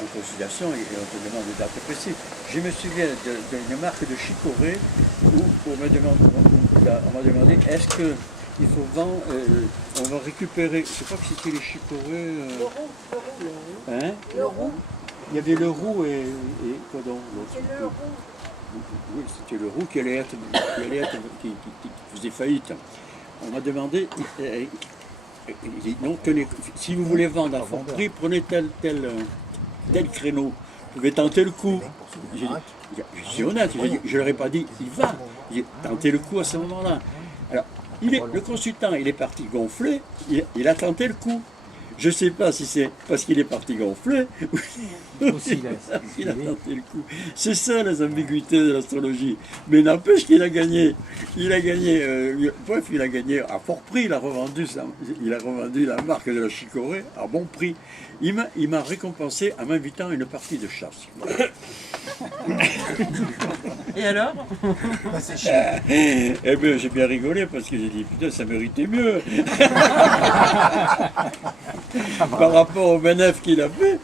en consultation et on te demande des dates précises. Je me souviens d'une marque de chicorée où on m'a demandé est-ce qu'il faut vendre, on va récupérer, je crois que c'était les chicorées. Le roux. Hein? Le roux. Il y avait le roux et quoi donc C'est le roux. Oui, c'était le roux qui faisait faillite. On m'a demandé, il dit non, tenez, si vous voulez vendre à fort prix, prenez tel créneau. Vous pouvez tenter le coup. J'ai dit, je suis honnête, je ne leur ai pas dit, il va. J'ai dit, tentez le coup à ce moment-là. Alors, le consultant, il est parti gonfler, il a tenté le coup. Je ne sais pas si c'est parce qu'il est parti gonfler ou s'il a tenté le coup. C'est ça les ambiguïtés de l'astrologie. Mais n'empêche qu'il a gagné. Il a gagné, bref, il a gagné à fort prix. Il a revendu la marque de la chicorée à bon prix. Il m'a récompensé en m'invitant à une partie de chasse. Et alors? Eh bien, j'ai bien rigolé parce que j'ai dit, putain, ça méritait mieux. Par rapport au bénéfice qu'il a fait,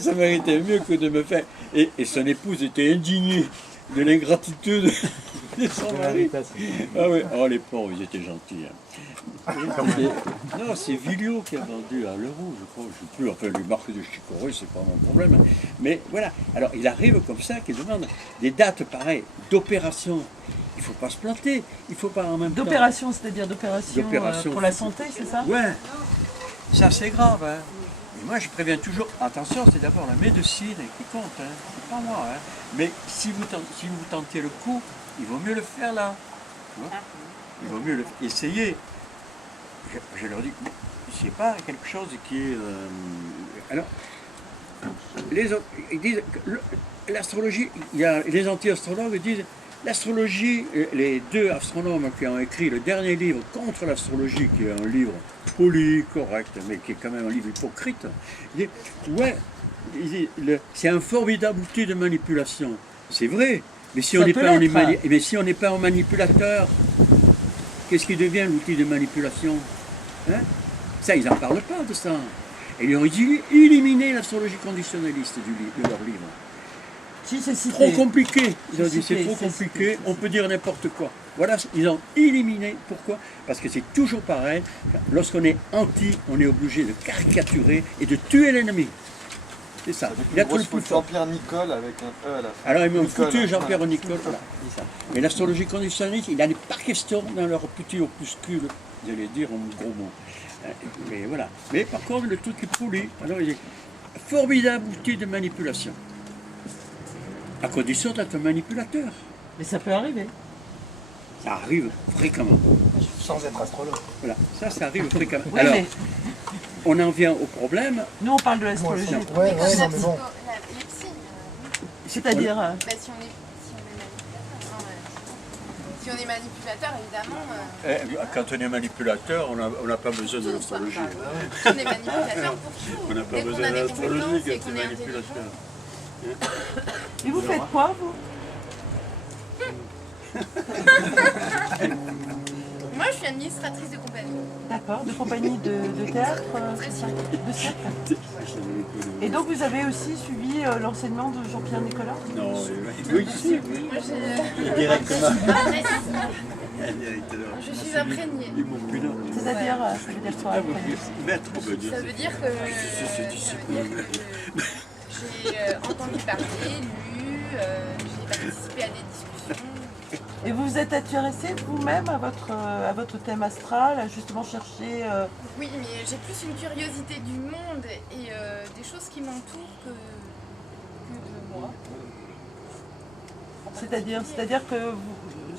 ça méritait mieux que de me faire. Et son épouse était indignée de l'ingratitude de son mari. Ah oui, oh les pauvres, ils étaient gentils. Hein. Non, c'est Villio qui a vendu à l'euro, je crois, je ne sais plus, enfin les marques de chicorée, c'est pas mon problème. Hein. Mais voilà, alors il arrive comme ça qu'il demande des dates pareilles, d'opération. Il ne faut pas se planter, il ne faut pas en même temps. D'opération, c'est-à-dire d'opération pour la santé, c'est ça? Ouais, ça c'est grave. Hein. Et moi je préviens toujours, attention, c'est d'abord la médecine qui compte, hein. C'est pas moi. Hein. Mais si vous tentez le coup, il vaut mieux le faire là. Il vaut mieux essayer. Je leur dis, c'est pas quelque chose qui est... Alors, les autres, ils disent, l'astrologie, il y a les anti-astrologues disent, l'astrologie, les deux astronomes qui ont écrit le dernier livre contre l'astrologie, qui est un livre poli, correct, mais qui est quand même un livre hypocrite, ils disent, ouais, c'est un formidable outil de manipulation. C'est vrai, mais si on n'est pas un manipulateur, qu'est-ce qui devient l'outil de manipulation? Hein? Ça, ils n'en parlent pas de ça. Et ils ont éliminé l'astrologie conditionnaliste de leur livre. Si, c'est cité. Trop compliqué. Ils ont dit c'est trop compliqué, on peut dire n'importe quoi. Voilà, ils ont éliminé. Pourquoi? Parce que c'est toujours pareil. Lorsqu'on est anti, on est obligé de caricaturer et de tuer l'ennemi. C'est ça. Il y a Jean-Pierre Nicole avec un E à la fin. Alors ils m'ont foutu Jean-Pierre Nicole. Voilà, c'est ça. Mais l'astrologie conditionnaliste, il n'en est pas question dans leur petit opuscule, j'allais dire en gros mots. Mais voilà. Mais par contre, le truc est poli. Alors il dit, formidable outil de manipulation. À condition d'être un manipulateur. Mais ça peut arriver. Ça arrive fréquemment. Sans être astrologue. Voilà, ça arrive fréquemment. Oui, alors, mais on en vient au problème. nous, on parle de l'astrologie. Ouais, Comme non, mais bon. la psy, C'est-à-dire... bah, si on est manipulateur, évidemment. Quand on est manipulateur, on n'a pas besoin de l'astrologie. Si on est manipulateur pour tout. On n'a pas Dès qu'on besoin a de des l'astrologie compétences et quand qu'on on est est manipulateur. intelligent. Et vous faites quoi, vous? Moi, je suis administratrice de compagnie. D'accord, de compagnie de théâtre, Très de cirque. cirque. Et donc vous avez aussi suivi l'enseignement de Jean-Pierre Nicolas? Non, oui, si, oui. Moi, Directement. je suis imprégnée. Ils m'ont plus là. C'est-à-dire, ça veut dire quoi? Maître, on peut dire. Ça veut dire que j'ai entendu parler, lu, j'ai participé à des discussions. Et vous vous êtes intéressé vous-même à votre thème astral, à justement chercher... Oui, mais j'ai plus une curiosité du monde et des choses qui m'entourent que de moi. C'est-à-dire que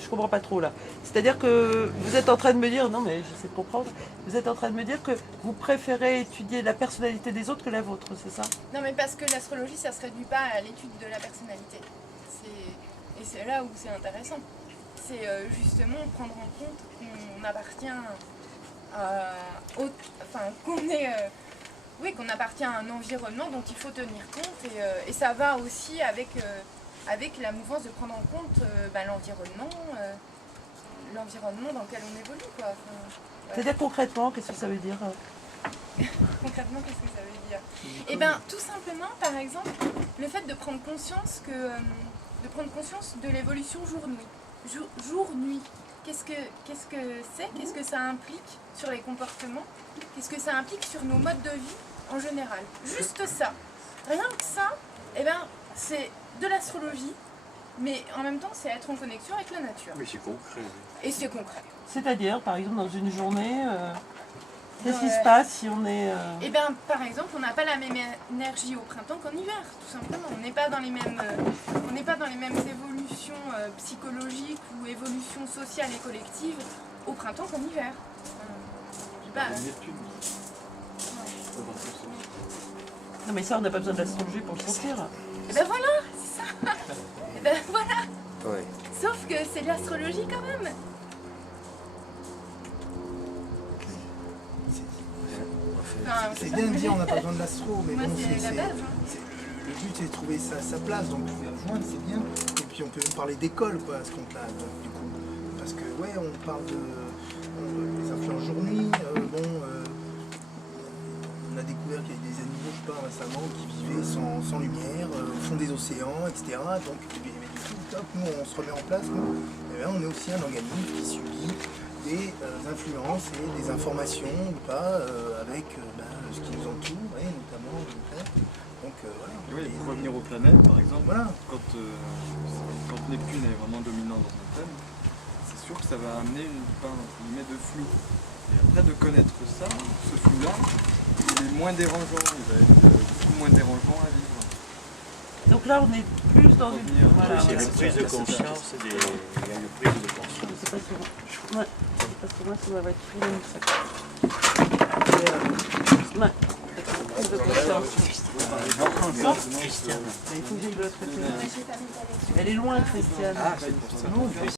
je comprends pas trop là. C'est-à-dire que vous êtes en train de me dire, non mais j'essaie de comprendre, vous êtes en train de me dire que vous préférez étudier la personnalité des autres que la vôtre, c'est ça? Non, mais parce que l'astrologie, ça se réduit pas à l'étude de la personnalité. Et c'est là où c'est intéressant. C'est justement prendre en compte qu'on appartient qu'on appartient à un environnement dont il faut tenir compte et ça va aussi avec la mouvance de prendre en compte l'environnement dans lequel on évolue, quoi. Enfin, C'est-à-dire concrètement, qu'est-ce que ça veut dire? concrètement, qu'est-ce que ça veut dire? Eh bien, tout simplement, par exemple, le fait de prendre conscience de l'évolution jour-nuit. Jour-nuit. Qu'est-ce que c'est? Qu'est-ce que ça implique sur les comportements? Qu'est-ce que ça implique sur nos modes de vie en général? Juste ça. Rien que ça, eh ben, c'est de l'astrologie, mais en même temps, c'est être en connexion avec la nature. Mais c'est concret. Et c'est concret. C'est-à-dire, par exemple, dans une journée, qu'est-ce qui Ouais. se passe si on est... Eh bien, par exemple, on n'a pas la même énergie au printemps qu'en hiver, tout simplement. On n'est pas dans les mêmes évolutions psychologiques ou évolutions sociales et collectives au printemps qu'en hiver. Je sais pas, Non mais ça, on n'a pas besoin de l'astrologie pour le sentir. eh ben voilà, c'est ça. Eh ben voilà. Ouais. Sauf que c'est de l'astrologie quand même. Enfin, C'est bien de dire on n'a pas besoin de l'astro, mais moi, bon, c'est la base. Hein. le but c'est de trouver sa place, donc vous pouvez rejoindre, c'est bien. Et puis on peut même parler d'école quoi, à ce compte-là, donc, du coup. Parce que ouais, on parle des influences jour-nuit, on a découvert qu'il y avait des animaux, je sais pas, récemment, qui vivaient sans lumière, au fond des océans, etc. Donc du coup, top, nous on se remet en place, nous. Et bien, on est aussi un organisme qui subit des influences et des informations ou pas avec ce qui nous entoure, et notamment le fait. Donc voilà. Et oui, pour revenir aux planètes, par exemple, Voilà. quand Neptune est vraiment dominant dans un thème, c'est sûr que ça va amener une part entre guillemets de flou. Et après de connaître ça, ce flou-là, il est moins dérangeant, il va être beaucoup moins dérangeant à vivre. Donc là, on est plus dans une... Revenir. Voilà, C'est voilà. une prise de conscience, il y a une prise de conscience. C'est pas sur... Ouais, parce que moi, ça va être freelance. Ouais, d'accord. Prise de conscience. Christiane. Mais il faut que j'aille de l'autre côté. Elle est loin, Christiane. Ah, c'est pour ça.